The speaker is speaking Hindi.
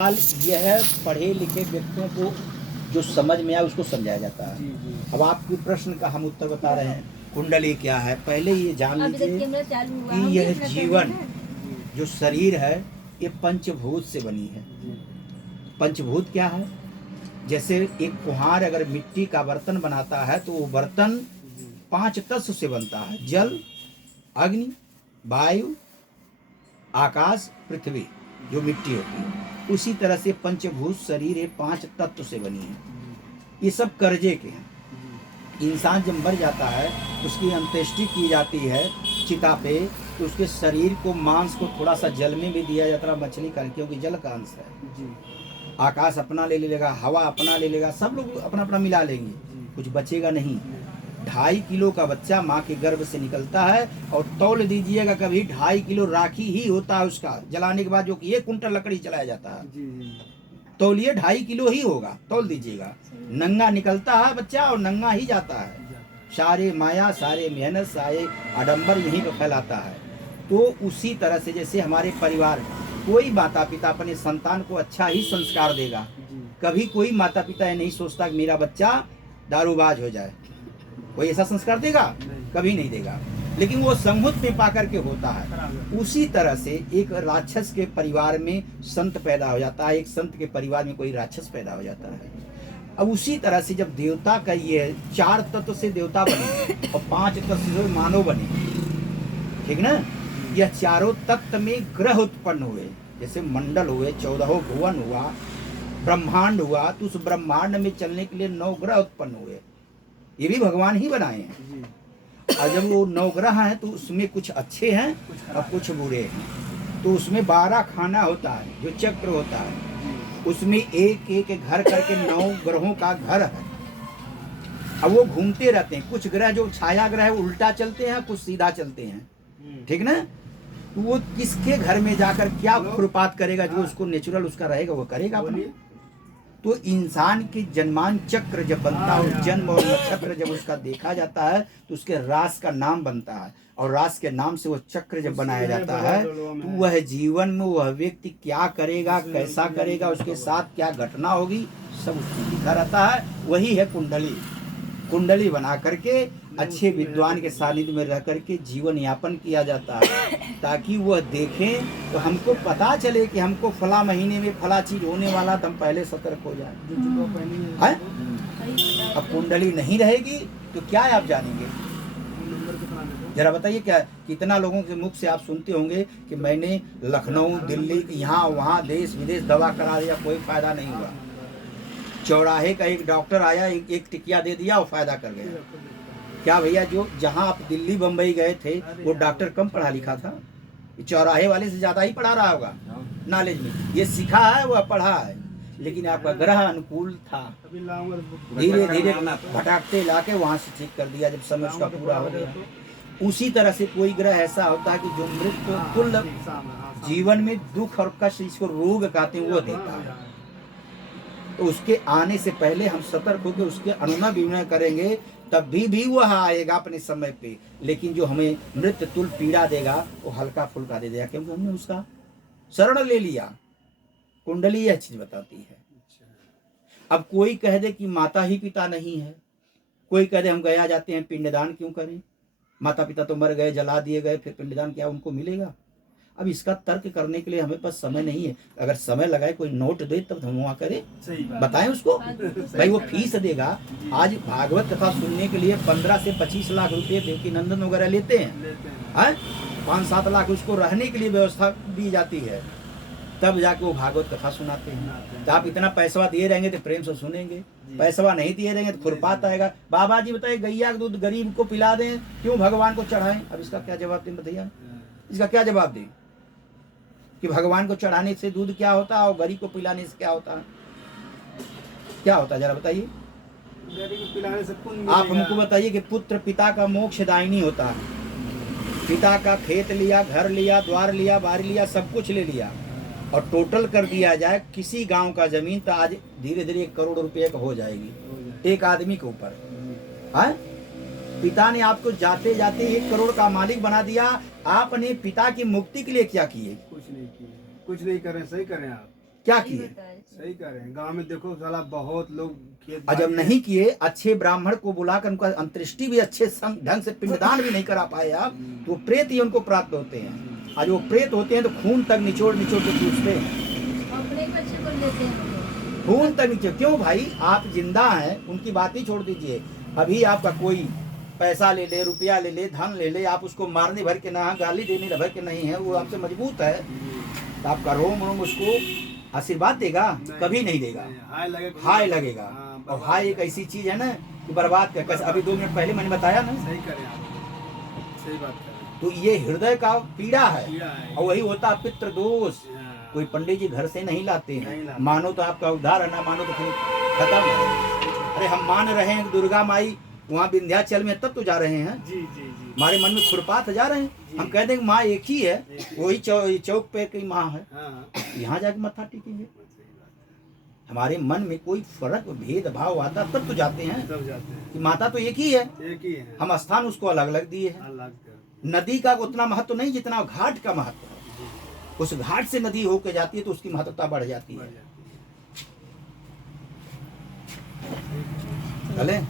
सवाल यह है, पढ़े लिखे व्यक्तियों को जो समझ में आए उसको समझाया जाता है। अब आपके प्रश्न का हम उत्तर बता रहे हैं। कुंडली क्या है, पहले ये जान लीजिए कि यह जीवन जो शरीर है ये पंचभूत से बनी है। पंचभूत क्या है? जैसे एक कुम्हार अगर मिट्टी का बर्तन बनाता है तो वो बर्तन 5 तत्व से बनता है। जल, अग्नि, वायु, आकाश, पृथ्वी जो मिट्टी होती है। उसी तरह से पंचभूत शरीर 5 तत्व से बनी है। ये सब कर्जे के हैं। इंसान जब मर जाता है उसकी अंत्येष्टि की जाती है चिता पे, तो उसके शरीर को मांस को थोड़ा सा जल में भी दिया जाता है, मछली का, क्योंकि जल का अंश है। आकाश अपना ले लेगा, हवा अपना ले लेगा, सब लोग अपना अपना मिला लेंगे, कुछ बचेगा नहीं। 2.5 किलो का बच्चा माँ के गर्भ से निकलता है और तौल दीजिएगा कभी 2.5 किलो राखी ही होता है उसका जलाने के बाद, जो कि 1 कुंटल लकड़ी चलाया जाता है। तौलिए 2.5 किलो ही होगा, तौल दीजिएगा। नंगा निकलता है बच्चा और नंगा ही जाता है। सारे माया, सारे मेहनत, सारे आडंबर यहीं पर फैलाता है। तो उसी तरह से जैसे हमारे परिवार कोई माता पिता अपने संतान को अच्छा ही संस्कार देगा। कभी कोई माता पिता ये नहीं सोचता कि मेरा बच्चा दारूबाज हो जाए, कोई ऐसा संस्कार देगा? कभी नहीं देगा। लेकिन वो संभुत में पा करके होता है। उसी तरह से एक राक्षस के परिवार में संत पैदा हो जाता है, एक संत के परिवार में कोई राक्षस पैदा हो जाता है। अब उसी तरह से जब देवता का ये 4 तत्व से देवता बने और 5 तत्व से मानव बने, ठीक ना? यह चारों तत्व में ग्रह उत्पन्न हुए, जैसे मंडल हुए, 14 भुवन हुआ, ब्रह्मांड हुआ, तो उस ब्रह्मांड में चलने के लिए 9 ग्रह उत्पन्न हुए। ये भी भगवान ही बनाए हैं। और जब वो 9 ग्रह हैं तो उसमें कुछ अच्छे हैं और कुछ बुरे हैं। तो उसमें 12 खाना होता है जो चक्र होता है, उसमें एक एक घर करके 9 ग्रहों का घर है। अब वो घूमते रहते हैं। कुछ ग्रह जो छाया ग्रह है उल्टा चलते हैं, कुछ सीधा चलते हैं, ठीक ना? तो वो किसके घर में जाकर क्या खुरपात करेगा, जो उसको नेचुरल उसका रहेगा वो करेगा अपने। तो इंसान के जन्मान चक्र जब बनता है, जन्म और नक्षत्र जब उसका देखा जाता है तो उसके रास का नाम बनता है, और रास के नाम से वो चक्र जब बनाया जाता है तो वह जीवन में वह व्यक्ति क्या करेगा, कैसा करेगा, उसके साथ क्या घटना होगी, सब उसको लिखा रहता है। वही है कुंडली। कुंडली बना करके अच्छे विद्वान के सानिध्य में रह करके जीवन यापन किया जाता है, ताकि वह देखें तो हमको पता चले कि हमको फला महीने में फला चीज होने वाला, तो हम पहले सतर्क हो जाए। है? अब कुंडली नहीं रहेगी तो क्या आप जानेंगे? जरा बताइए, क्या कितना लोगों के मुख से आप सुनते होंगे कि मैंने लखनऊ, दिल्ली, यहाँ वहाँ, देश विदेश दवा करा दिया, कोई फायदा नहीं हुआ। चौराहे का एक डॉक्टर आया, एक टिकिया दे दिया और फायदा कर गया। क्या भैया, जो जहां आप दिल्ली बम्बई गए थे वो डॉक्टर कम पढ़ा लिखा था? चौराहे वाले से ज्यादा ही पढ़ा रहा होगा नॉलेज में। ये सीखा है, वह पढ़ा है, लेकिन आपका ग्रह अनुकूल था, धीरे धीरे भटकते लाके वहां से ठीक कर दिया जब समय उसका पूरा हो गया। उसी तरह से कोई ग्रह ऐसा होता है कि जो मृत्यु तुल्य जीवन में दुख और कष्ट, इसको रोग कहते हैं, वो देता है। तो उसके आने से पहले हम सतर्क होकर उसके अनुनय विनय करेंगे, तब भी वह आएगा अपने समय पे। लेकिन जो हमें मृत्यु तुल्य पीड़ा देगा वो हल्का फुल्का दे देगा, क्योंकि हमने उसका शरण ले लिया। कुंडली यह चीज बताती है। अब कोई कह दे कि माता ही पिता नहीं है, कोई कह दे हम गया जाते हैं पिंडदान क्यों करें, माता पिता तो मर गए, जला दिए गए, फिर पिंडदान क्या उनको मिलेगा? अब इसका तर्क करने के लिए हमें पास समय नहीं है। अगर समय लगाए, कोई नोट दे तब हम वहाँ करें, बताएं उसको। भाई वो फीस देगा। आज भागवत कथा सुनने के लिए 15 से 25 लाख रुपए देवकी नंदन वगैरह लेते हैं, 5-7 लाख उसको रहने के लिए व्यवस्था दी जाती है, तब जाके वो भागवत कथा सुनाते हैं। तो आप इतना पैसा दिए रहेंगे तो प्रेम से सुनेंगे, पैसा नहीं दिए रहेंगे तो खुरपात आएगा। बाबा जी बताइए, गैया का दूध गरीब को पिला दें, क्यों भगवान को चढ़ाएं? अब इसका क्या जवाब दें भैया? इसका क्या जवाब दें कि भगवान को चढ़ाने से दूध क्या होता है और गरीब को पिलाने से क्या होता है? क्या होता है जरा बताइए। पिलाने से आप हमको बताइए कि पुत्र पिता का मोक्षदायिनी होता है। पिता का खेत लिया, घर लिया, द्वार लिया, बारी लिया, सब कुछ ले लिया, और टोटल कर दिया जाए किसी गांव का जमीन, तो आज धीरे धीरे 1 करोड़ रुपए का हो जाएगी एक आदमी के ऊपर। है? पिता ने आपको जाते जाते 1 करोड़ का मालिक बना दिया। आपने पिता की मुक्ति के लिए क्या किए? कुछ नहीं किए, कुछ नहीं करें, सही करें आप। क्या किए? सही कह रहे हैं। गांव में देखो साला बहुत लोग खेत और जब बाड़ी नहीं किए, अच्छे ब्राह्मण को बुलाकर उनका अंत्येष्टि भी अच्छे ढंग से पिंडदान भी नहीं करा पाए आप, तो प्रेत ही उनको प्राप्त होते हैं। आज वो प्रेत होते हैं तो खून तक निचोड़ निचोड़ के पूछते हैं, खून तक निचोड़। क्यों भाई, आप जिंदा हैं, उनकी बात ही छोड़ दीजिए। अभी आपका कोई पैसा ले ले, रुपया ले ले, धन ले ले, आप उसको मारने भर के ना, गाली देने भर के नहीं है, वो आपसे मजबूत है, तो आपका रोम रोम उसको आशीर्वाद देगा? कभी नहीं देगा, हाय लगेगा। और हाय एक ऐसी चीज है ना कि बर्बाद कर। कैसे अभी 2 मिनट पहले मैंने बताया ना, सही करें आप, सही बात करें। तो ये हृदय का पीड़ा है, और वही होता है पितृ दोष। कोई पंडित जी घर से नहीं लाते हैं, मानो तो आपका उद्धार है, ना मानो तो फिर खत्म है। अरे हम मान रहे हैं कि दुर्गा माई वहाँ विंध्याचल में, तब तो जा रहे हैं। जी जी जी, हमारे मन में खुरपात जा रहे हैं, हम कह देंगे माँ एक ही है, वही चौक पे की माँ है, यहाँ जाके मत्था टेकेंगे। हमारे मन में कोई फर्क भेदभाव आता तब तो जाते हैं, तब जाते हैं कि माता तो एक ही है, एक ही है। हम स्थान उसको अलग अलग दिए हैं। अलग नदी का उतना महत्व नहीं जितना घाट का महत्व है। उस घाट से नदी होकर जाती है तो उसकी महत्वता बढ़ जाती है। चले।